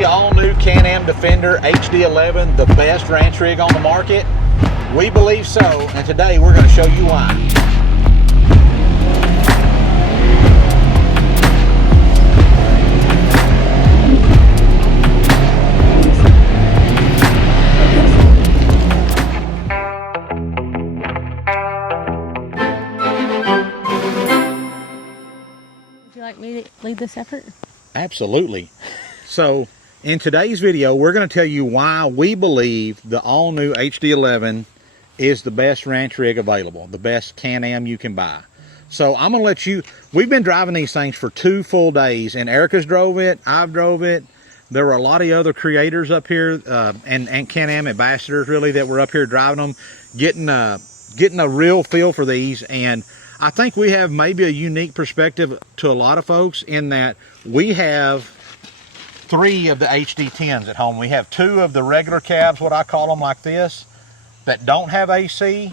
the all-new Can-Am Defender HD11 the best ranch rig on the market? We believe so, and today we're going to show you why. Would you like me to lead this effort? Absolutely. So in today's video, we're going to tell you why we believe the all-new HD11 is the best ranch rig available, the best Can-Am you can buy. So I'm going to let you, we've been driving these things for 2 full days, and Erica's drove it, I've drove it. There were a lot of other creators up here, and Can-Am ambassadors really, that were up here driving them, getting a real feel for these. And I think we have maybe a unique perspective to a lot of folks in that we have 3 of the HD10s at home. We have 2 of the regular cabs, what I call them, like this, that don't have AC,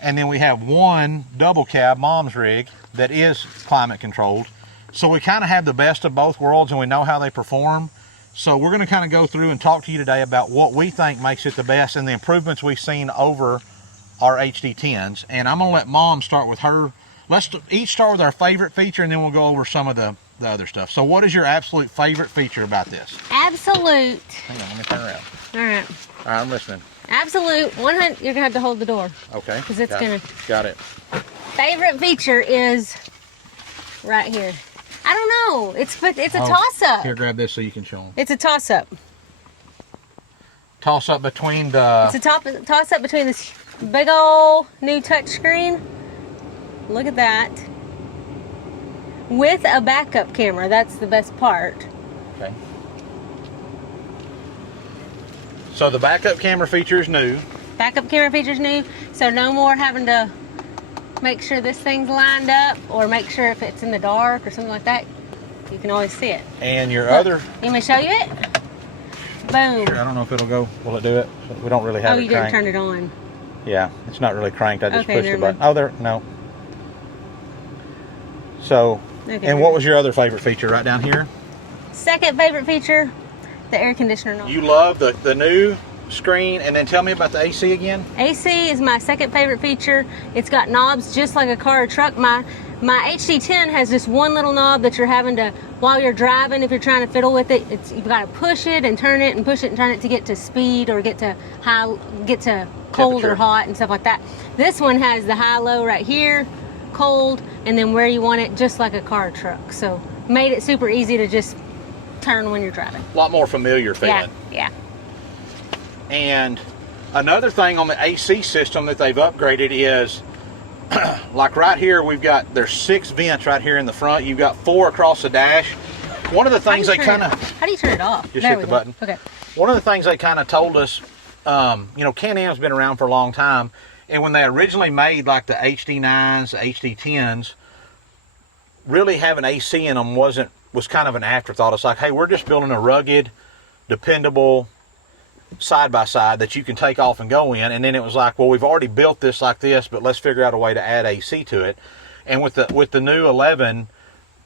and then we have 1 double cab mom's rig that is climate controlled. So we kind of have the best of both worlds, and we know how they perform. So we're going to kind of go through and talk to you today about what we think makes it the best and the improvements we've seen over our HD10s. And I'm going to let Mom start with her. Let's each start with our favorite feature, and then we'll go over some of the other stuff. So what is your absolute favorite feature about this? Absolute. Hang on, let me turn around. All right. All right, I'm listening. Absolute 100. You're gonna have to hold the door. Okay. Because it's Got it. Favorite feature is right here. I don't know. It's a toss-up. Here, grab this so you can show them. It's a toss-up. Toss-up between the... It's a toss-up between this big old new touchscreen. Look at that. With a backup camera. That's the best part. Okay. So the backup camera feature is new. Backup camera feature is new. So no more having to make sure this thing's lined up or make sure if it's in the dark or something like that. You can always see it. And your Look, other... You want me to show you it? Boom. Sure, I don't know if it'll go. Will it do it? We don't really have it Oh, you didn't cranked. turn it on. Yeah, it's not really cranked. I just Okay, pushed the never button. mind. Oh, there, no. So, Okay, and what was your other favorite feature right down here? Second favorite feature, the air conditioner knob. You love the new screen, and then tell me about the AC again. AC is my second favorite feature. It's got knobs just like a car or truck. My HD10 has just one little knob that you're having to, while you're driving, if you're trying to fiddle with it, you've got to push it and turn it and push it and turn it to get to speed or get to high, get to cold or hot and stuff like that. This one has the high-low right here, cold, and then where you want it, just like a car or truck. So made it super easy to just turn when you're driving. A lot more familiar feeling. Yeah. And another thing on the AC system that they've upgraded is, like right here, there's 6 vents right here in the front. You've got 4 across the dash. One of the things they kind of... How do you turn it off? Just hit the button. Okay. One of the things they kind of told us, you know, Can-Am's been around for a long time, and when they originally made like the HD9s, the HD10s, really having AC in them was kind of an afterthought. It's like, hey, we're just building a rugged, dependable side-by-side that you can take off and go in. And then it was like, well, we've already built this like this, but let's figure out a way to add AC to it. And with the new 11,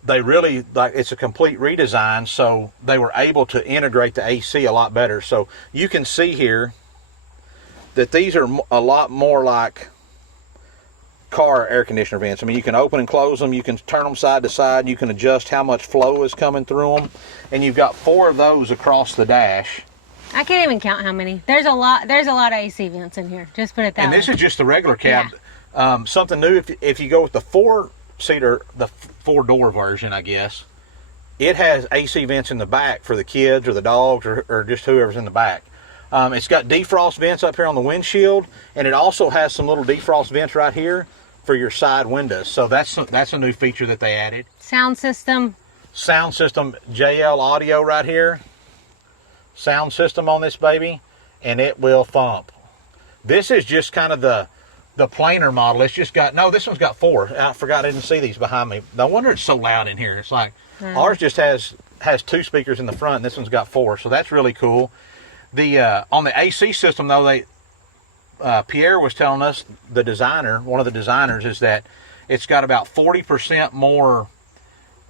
they really, like, it's a complete redesign, so they were able to integrate the AC a lot better. So you can see here that these are a lot more like car air conditioner vents. I mean, you can open and close them, you can turn them side to side, you can adjust how much flow is coming through them, and you've got 4 of those across the dash. I can't even count how many. There's a lot of AC vents in here. Just put it that way. And this is just the regular cab. Yeah. Something new, if you go with the 4-seater, the 4-door version, I guess, it has AC vents in the back for the kids or the dogs or just whoever's in the back. It's got defrost vents up here on the windshield, and it also has some little defrost vents right here for your side windows. So that's a new feature that they added. Sound system, JL audio right here. Sound system on this baby, and it will thump. This is just kind of the plainer model. It's just got, no, this one's got 4. I forgot I didn't see these behind me. No wonder it's so loud in here. It's like, ours just has 2 speakers in the front, and this one's got 4, so that's really cool. On the AC system, though, Pierre was telling us, one of the designers, is that it's got about 40% more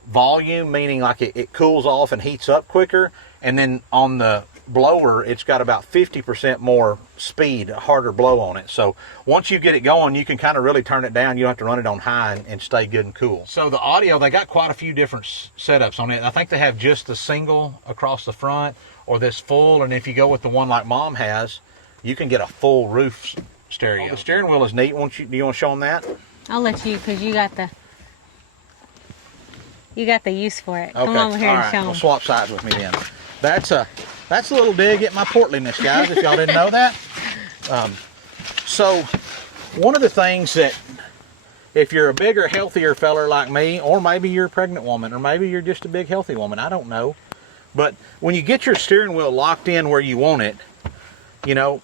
volume, meaning like it cools off and heats up quicker. And then on the blower, it's got about 50% more speed, a harder blow on it. So once you get it going, you can kind of really turn it down. You don't have to run it on high and stay good and cool. So the audio, they got quite a few different setups on it. I think they have just the single across the front or this full. And if you go with the one like Mom has, you can get a full roof stereo. Oh, the steering wheel is neat. Do you want to show them that? I'll let you, because you got the use for it. Okay. Come over here and show them. Well, swap sides with me then. That's a little dig at my portliness, guys, if y'all didn't know that. So one of the things that, if you're a bigger, healthier feller like me, or maybe you're a pregnant woman, or maybe you're just a big, healthy woman, I don't know. But when you get your steering wheel locked in where you want it, you know,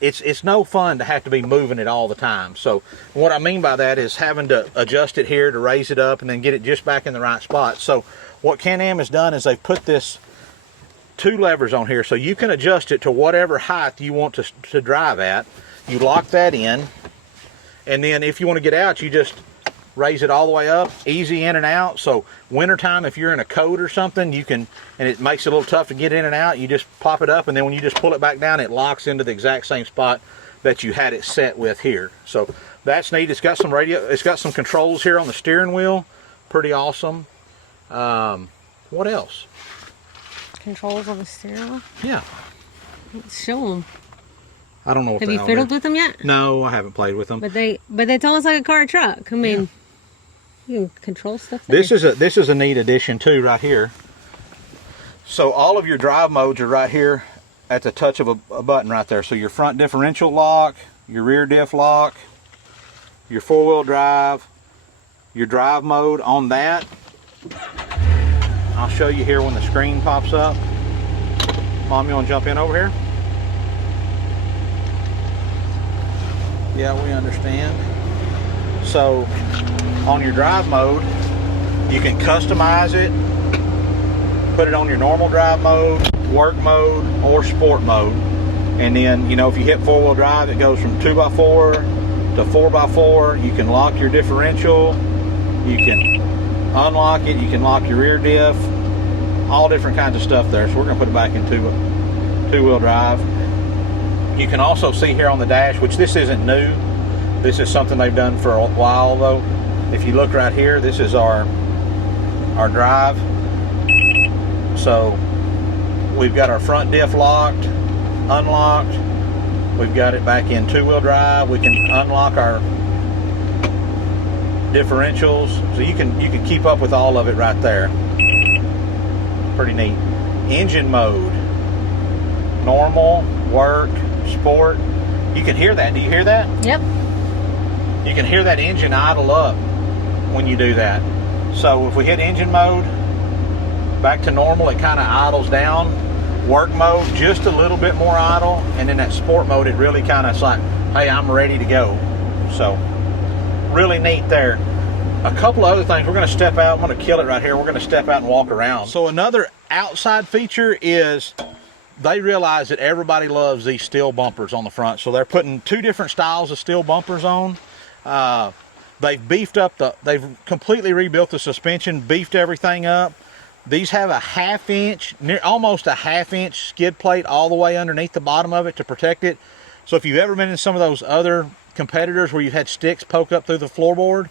it's no fun to have to be moving it all the time. So what I mean by that is having to adjust it here to raise it up and then get it just back in the right spot. So what Can-Am has done is they've put this 2 levers on here, so you can adjust it to whatever height you want to drive at. You lock that in, and then if you want to get out, you just raise it all the way up, easy in and out. So wintertime, if you're in a coat or something, you can, and it makes it a little tough to get in and out, you just pop it up, and then when you just pull it back down, it locks into the exact same spot that you had it set with here. So that's neat. It's got some it's got some controls here on the steering wheel. Pretty awesome. What else? Controls on the steering wheel? Yeah. Let's show them. I don't know what Have you fiddled with them yet? No, I haven't played with them. But it's almost like a car truck. I mean, you can control stuff there. This is a neat addition too, right here. So all of your drive modes are right here at the touch of a button right there. So your front differential lock, your rear diff lock, your 4-wheel drive, your drive mode on that. I'll show you here when the screen pops up. Mom, you want to jump in over here? Yeah, we understand. So on your drive mode, you can customize it, put it on your normal drive mode, work mode, or sport mode. And then, you know, if you hit 4-wheel drive, it goes from 2x4 to 4x4. You can lock your differential, you can unlock it, you can lock your rear diff, all different kinds of stuff there. So we're going to put it back into 2-wheel drive. You can also see here on the dash, which this isn't new, this is something they've done for a while though. If you look right here, this is our drive. So we've got our front diff locked, unlocked, we've got it back in 2-wheel drive. We can unlock our differentials, so you can keep up with all of it right there. Pretty neat. Engine mode, normal, work, sport. You can hear that. Do you hear that? Yep. You can hear that engine idle up when you do that. So if we hit engine mode, back to normal, it kind of idles down. Work mode, just a little bit more idle, and then that sport mode, it really kind of is like, hey, I'm ready to go. So really neat there. A couple of other things. We're going to step out. I'm going to kill it right here. We're going to step out and walk around. So another outside feature is they realize that everybody loves these steel bumpers on the front. So they're putting 2 different styles of steel bumpers on. They've beefed up they've completely rebuilt the suspension, beefed everything up. These have a 1/2 inch, almost a 1/2 inch skid plate all the way underneath the bottom of it to protect it. So if you've ever been in some of those other competitors where you've had sticks poke up through the floorboard,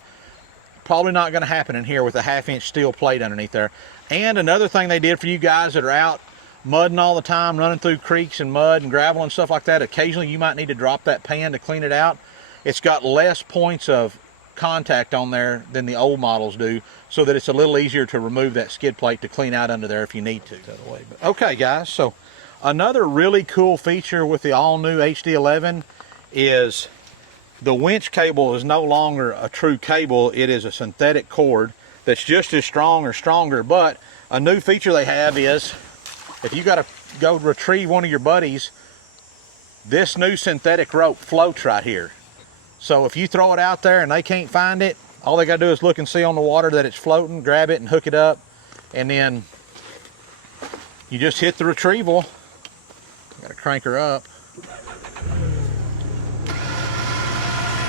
probably not going to happen in here with a 1/2 inch steel plate underneath there. And another thing they did for you guys that are out mudding all the time, running through creeks and mud and gravel and stuff like that, occasionally you might need to drop that pan to clean it out. It's got less points of contact on there than the old models do, so that it's a little easier to remove that skid plate to clean out under there if you need to. Okay guys, so another really cool feature with the all new HD11 is the winch cable is no longer a true cable. It is a synthetic cord that's just as strong or stronger. But a new feature they have is, if you got to go retrieve one of your buddies, this new synthetic rope floats right here. So if you throw it out there and they can't find it, all they got to do is look and see on the water that it's floating, grab it and hook it up, and then you just hit the retrieval. Got to crank her up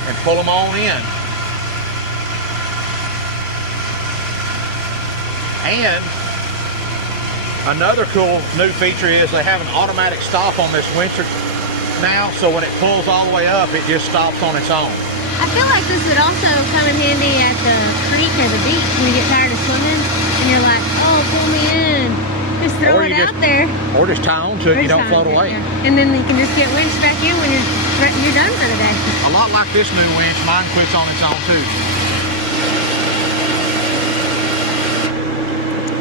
and pull them on in. And another cool new feature is they have an automatic stop on this Winch now, so when it pulls all the way up, it just stops on its own. I feel like this would also come in handy at the creek or the beach when you get tired of swimming and you're like, oh, pull me in. Just throw it out there. Or just tie on to it, you don't float away. Yeah. And then you can just get winched back in when you're done for the day. A lot like this new winch, mine quits on its own too.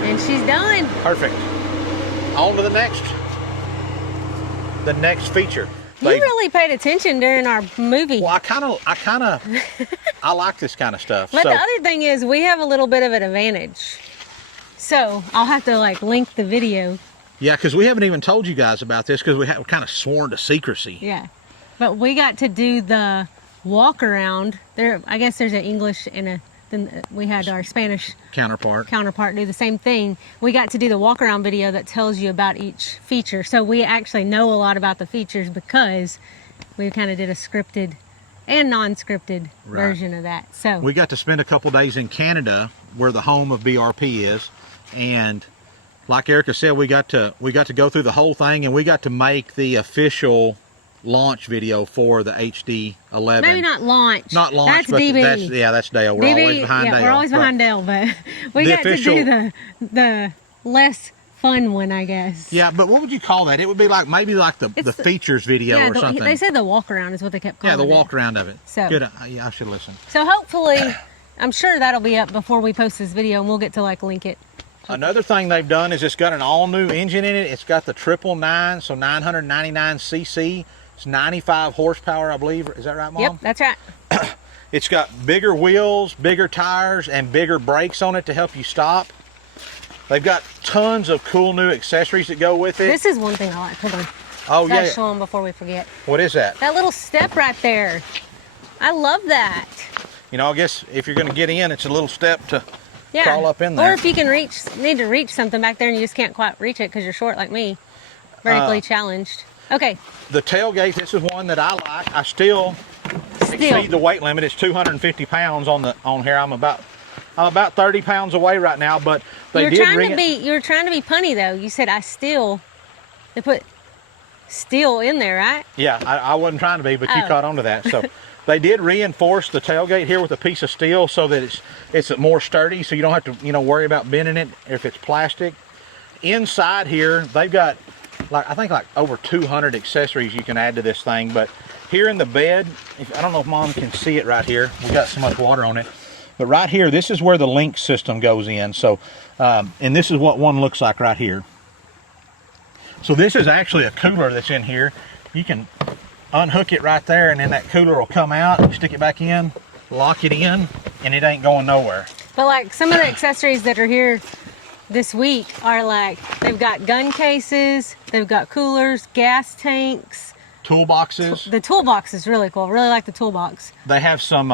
And she's done. Perfect. On to the next feature. You really paid attention during our movie. Well, I like this kind of stuff. But the other thing is, we have a little bit of an advantage. So I'll have to like link the video. Yeah, because we haven't even told you guys about this because we're kind of sworn to secrecy. Yeah, but we got to do the walk around. I guess there's an English and then we had our Spanish counterpart do the same thing. We got to do the walk around video that tells you about each feature. So we actually know a lot about the features because we kind of did a scripted and non-scripted version of that. So we got to spend a couple days in Canada, where the home of BRP is, and like Erica said, we got to go through the whole thing, and we got to make the official launch video for the HD11. Maybe not launch. Not launch, that's but DB. That's Dale. We're DB, always behind Dale. We're always behind Dale, but we got to do the less fun one, I guess. Yeah, but what would you call that? It would be like maybe like the features video or something. They said the walk around is what they kept calling it. Yeah, the walk around of it. So good. Yeah, I should listen. So hopefully, I'm sure that'll be up before we post this video, and we'll get to like link it. Another thing they've done is it's got an all-new engine in it. It's got the 999, so 999 cc. It's 95 horsepower, I believe. Is that right, Mom? Yep, that's right. It's got bigger wheels, bigger tires, and bigger brakes on it to help you stop. They've got tons of cool new accessories that go with it. This is one thing I like. Hold on. Oh, yeah. Gotta show them before we forget. What is that? That little step right there. I love that. You know, I guess if you're going to get in, it's a little step to crawl up in there. Or if you can need to reach something back there and you just can't quite reach it because you're short like me. Vertically challenged. Okay. The tailgate, this is one that I like. I still exceed the weight limit. It's 250 pounds on here. I'm about 30 pounds away right now, but you were trying to be punny though. You said they put steel in there, right? Yeah, I wasn't trying to be, but you caught on to that. So they did reinforce the tailgate here with a piece of steel so that it's more sturdy, so you don't have to worry about bending it if it's plastic. Inside here, they've got I think over 200 accessories you can add to this thing. But here in the bed, I don't know if Mom can see it right here. We got so much water on it. But right here, this is where the LINQ system goes in. So, and this is what one looks like right here. So this is actually a cooler that's in here. You can unhook it right there, and then that cooler will come out. You stick it back in, lock it in, and it ain't going nowhere. But like some of the accessories that are here this week are like, they've got gun cases, they've got coolers, gas tanks. Toolboxes. The toolbox is really cool. Really like the toolbox. They have some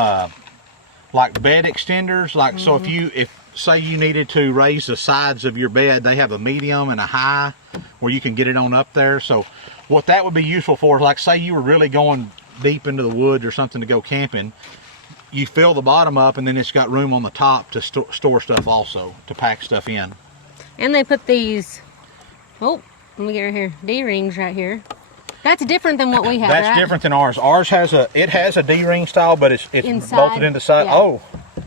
like bed extenders. So if say you needed to raise the sides of your bed, they have a medium and a high where you can get it on up there. So what that would be useful for is like say you were really going deep into the woods or something to go camping. You fill the bottom up and then it's got room on the top to store stuff also, to pack stuff in. And they put these, let me get right here, D-rings right here. That's different than what we have, That's different than ours. Ours has a D-ring style, but it's inside, bolted into the side. Yeah. Oh.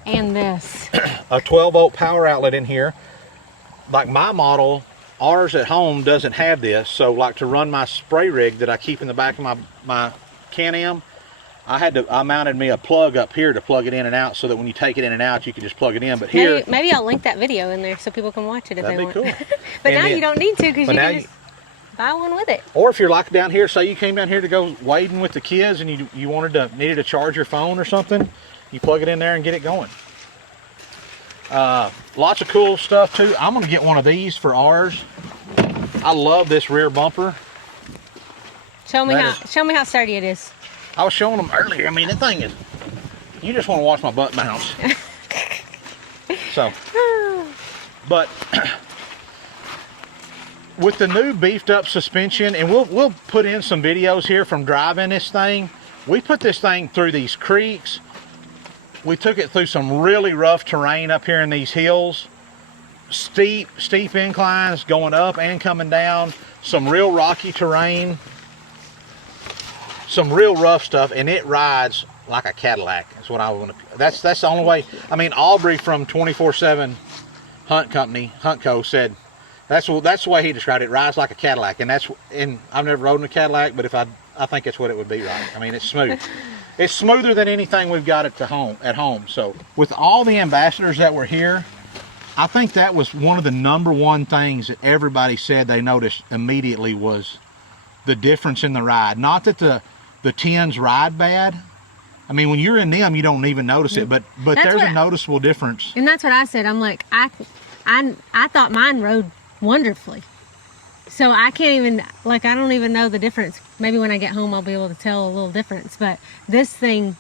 And this. A 12-volt power outlet in here. Like my model, ours at home doesn't have this. So like to run my spray rig that I keep in the back of my Can-Am, I mounted me a plug up here to plug it in and out so that when you take it in and out, you can just plug it in. But here... Maybe I'll link that video in there so people can watch it if they want. That'd be cool. But now you don't need to because you can just buy one with it. Or if you're like down here, say you came down here to go wading with the kids and you needed to charge your phone or something, you plug it in there and get it going. Lots of cool stuff too. I'm going to get one of these for ours. I love this rear bumper. Show me how sturdy it is. I was showing them earlier. I mean, the thing is, you just want to watch my butt bounce. So, but with the new beefed up suspension, and we'll put in some videos here from driving this thing. We put this thing through these creeks. We took it through some really rough terrain up here in these hills, steep inclines going up and coming down, some real rocky terrain, some real rough stuff, and it rides like a Cadillac. That's what I want to. That's the only way. I mean, Aubrey from 24/7 Hunt Company, Huntco, said that's the way he described it. It rides like a Cadillac, and I've never rode in a Cadillac, but if I think that's what it would be, right? I mean, it's smooth. It's smoother than anything we've got at home. So with all the ambassadors that were here, I think that was one of the #1 things that everybody said they noticed immediately was the difference in the ride. Not that the 10s ride bad. I mean, when you're in them, you don't even notice it, but there's a noticeable difference. And that's what I said. I'm like, I thought mine rode wonderfully. So I can't even, like, I don't even know the difference. Maybe when I get home, I'll be able to tell a little difference. But this thing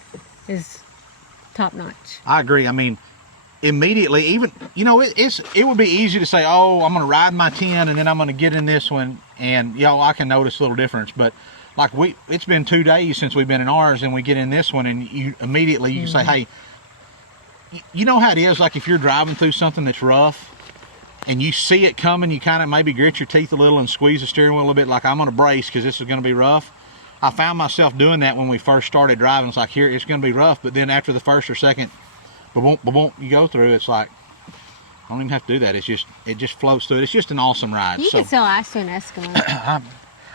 is top notch. I agree. I mean, immediately, even, you know, it would be easy to say, oh, I'm going to ride my 10 and then I'm going to get in this one and, you know, I can notice a little difference. But like it's been 2 days since we've been in ours and we get in this one and you immediately, you say, hey, you know how it is, like if you're driving through something that's rough and you see it coming, you kind of maybe grit your teeth a little and squeeze the steering wheel a little bit, like I'm going to brace because this is going to be rough. I found myself doing that when we first started driving. It's like, here, it's going to be rough, but then after the first or second, you go through, it's like, I don't even have to do that. It just floats through it. It's just an awesome ride. You can sell ice to an Eskimo.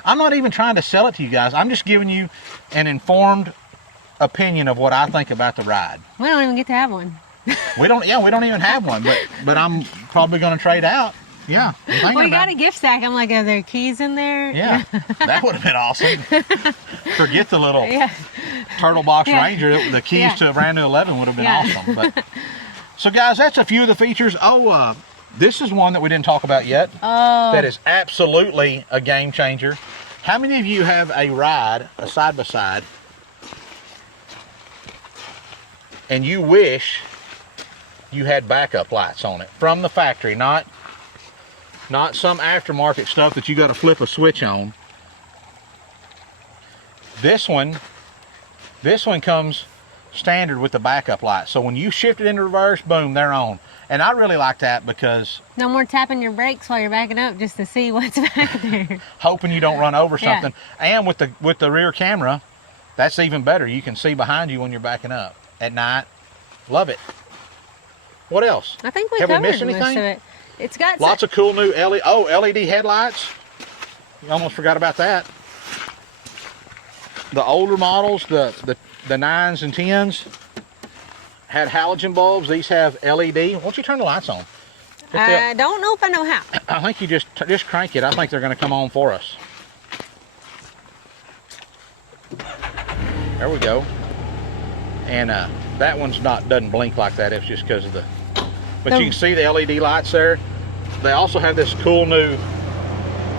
I'm not even trying to sell it to you guys. I'm just giving you an informed opinion of what I think about the ride. We don't even get to have one. We don't even have one, but I'm probably going to trade out. Yeah. We got a gift sack. I'm like, are there keys in there? Yeah. That would have been awesome. Forget the little Turtle Box Ranger. The keys to a brand new 11 would have been awesome. But, so guys, that's a few of the features. Oh, this is one that we didn't talk about yet. Oh. That is absolutely a game changer. How many of you have a side-by-side, and you wish you had backup lights on it from the factory, not some aftermarket stuff that you got to flip a switch on? This one comes standard with the backup light. So when you shift it into reverse, boom, they're on. And I really like that because no more tapping your brakes while you're backing up just to see what's back there. Hoping you don't run over something. And with the rear camera, that's even better. You can see behind you when you're backing up at night. Love it. What else? I think we have covered we missed anything? Most of it. It's got lots of cool new LED headlights. You almost forgot about that. The older models, the 9s and 10s, had halogen bulbs. These have LED. Why don't you turn the lights on? I don't know if I know how. I think you just crank it. I think they're going to come on for us. There we go. And that one's doesn't blink like that. It's just because of the. But you can see the LED lights there. They also have this cool new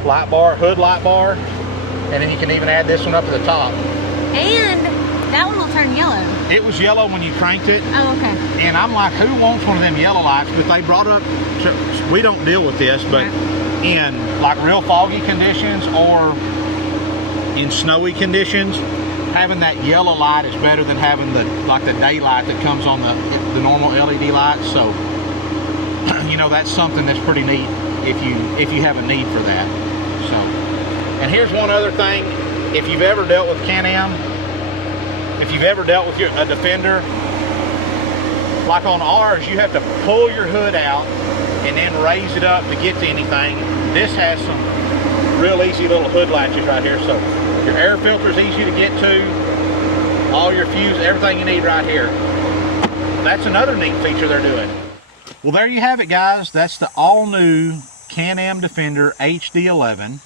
light bar, hood light bar, and then you can even add this one up at the top. And that one will turn yellow. It was yellow when you cranked it. Oh, okay. And I'm like, who wants one of them yellow lights? But they brought up, we don't deal with this, but in like real foggy conditions or in snowy conditions, having that yellow light is better than having the daylight that comes on the normal LED lights. So, you know, that's something that's pretty neat if you have a need for that. So, and here's one other thing. If you've ever dealt with Can-Am, if you've ever dealt with a Defender, like on ours, you have to pull your hood out and then raise it up to get to anything. This has some real easy little hood latches right here. So your air filter is easy to get to. All your fuse, everything you need right here. That's another neat feature they're doing. Well, there you have it, guys. That's the all-new Can-Am Defender HD11.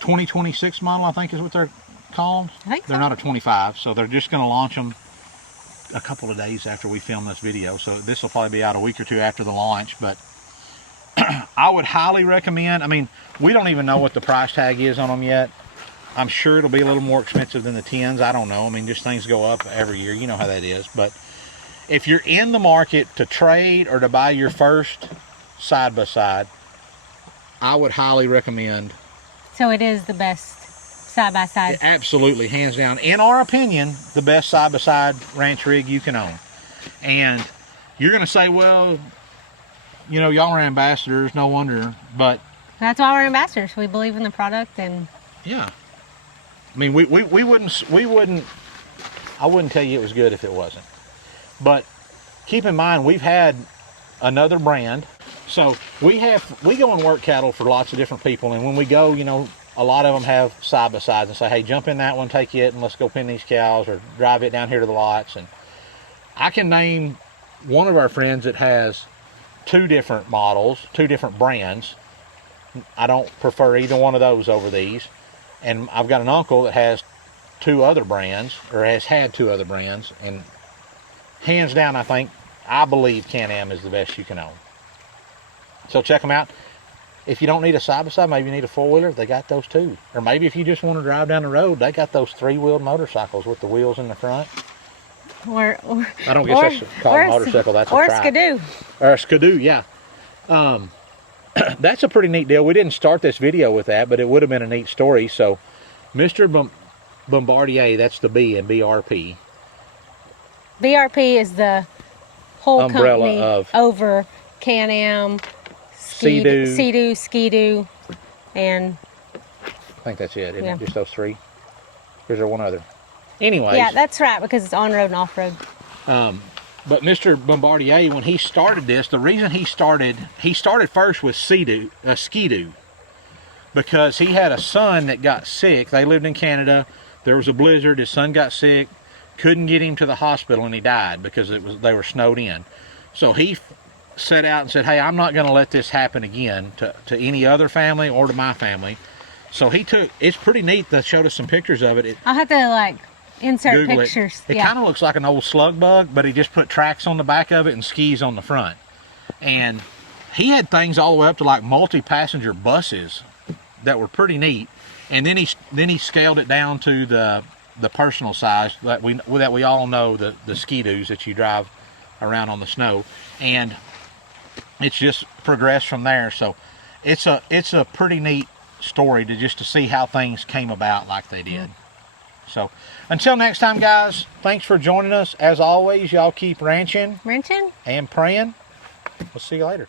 2026 model, I think is what they're called. I think so. They're not a 25, so they're just going to launch them a couple of days after we film this video. So this will probably be out a week or two after the launch. But I would highly recommend. I mean, we don't even know what the price tag is on them yet. I'm sure it'll be a little more expensive than the 10s. I don't know. I mean, just things go up every year. You know how that is. But if you're in the market to trade or to buy your first side-by-side, I would highly recommend. So it is the best side-by-side? Absolutely, hands down. In our opinion, the best side-by-side ranch rig you can own. And you're going to say, well, you know, y'all are ambassadors, no wonder, but that's why we're ambassadors. We believe in the product, and yeah. I mean, we wouldn't, I wouldn't tell you it was good if it wasn't. But keep in mind, we've had another brand. So we go and work cattle for lots of different people, and when we go, you know, a lot of them have side-by-sides and say, hey, jump in that one, take it, and let's go pin these cows, or drive it down here to the lots. And I can name one of our friends that has 2 different models, 2 different brands. I don't prefer either one of those over these. And I've got an uncle that has 2 other brands, or has had 2 other brands, and hands down, I believe Can-Am is the best you can own. So check them out. If you don't need a side-by-side, maybe you need a 4-wheeler, they got those too. Or maybe if you just want to drive down the road, they got those 3-wheeled motorcycles with the wheels in the front. Or I don't guess that's called a motorcycle, that's a trike. Or a skidoo. Or a skidoo, yeah. That's a pretty neat deal. We didn't start this video with that, but it would have been a neat story. So Mr. Bombardier, that's the B in BRP. BRP is the whole umbrella company of over Can-Am, Sea-Doo, Ski-Doo, and I think that's it, isn't yeah. it? Just those 3? Or is there one other? Anyways. Yeah, that's right, because it's on-road and off-road. But Mr. Bombardier, when he started this, the reason he started first with Ski-Doo, because he had a son that got sick. They lived in Canada. There was a blizzard. His son got sick, couldn't get him to the hospital, and he died because they were snowed in. So he set out and said, hey, I'm not going to let this happen again to any other family or to my family. So it's pretty neat. They showed us some pictures of it. I'll have to insert Google pictures. It kind of looks like an old slug bug, but he just put tracks on the back of it and skis on the front. And he had things all the way up to multi-passenger buses that were pretty neat. And then he scaled it down to the personal size that we all know, the ski-doos that you drive around on the snow. And it's just progressed from there. So it's a pretty neat story to see how things came about like they did. So until next time, guys, thanks for joining us. As always, y'all keep ranching Ranching and praying. We'll see you later.